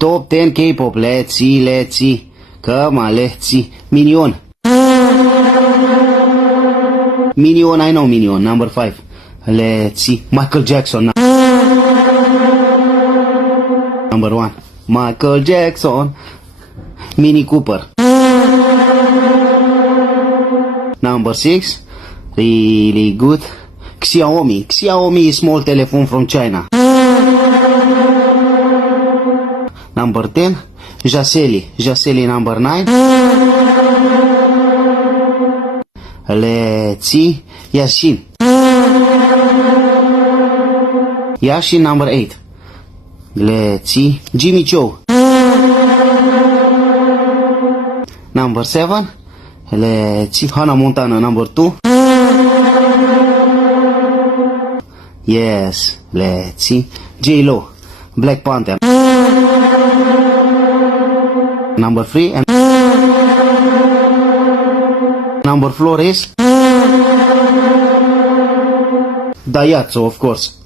Top 10 K-pop. Let's see. Come on, let's see. Minion. Minion, I know Minion. Number 5. Let's see. Michael Jackson. Number 1. Michael Jackson. Mini Cooper. Number 6. Really good. Xiaomi. Xiaomi is small telephone from China. Number 10. Jaseli. Jaseli number 9. Let's see. Yashin. Yashin number 8. Let's see. Jimmy Choo. Number 7. Let's see. Hannah Montana number 2. Yes. Let's see. J-Lo. Black Panther. Number 3. And number 4 is Daihatsu, of course.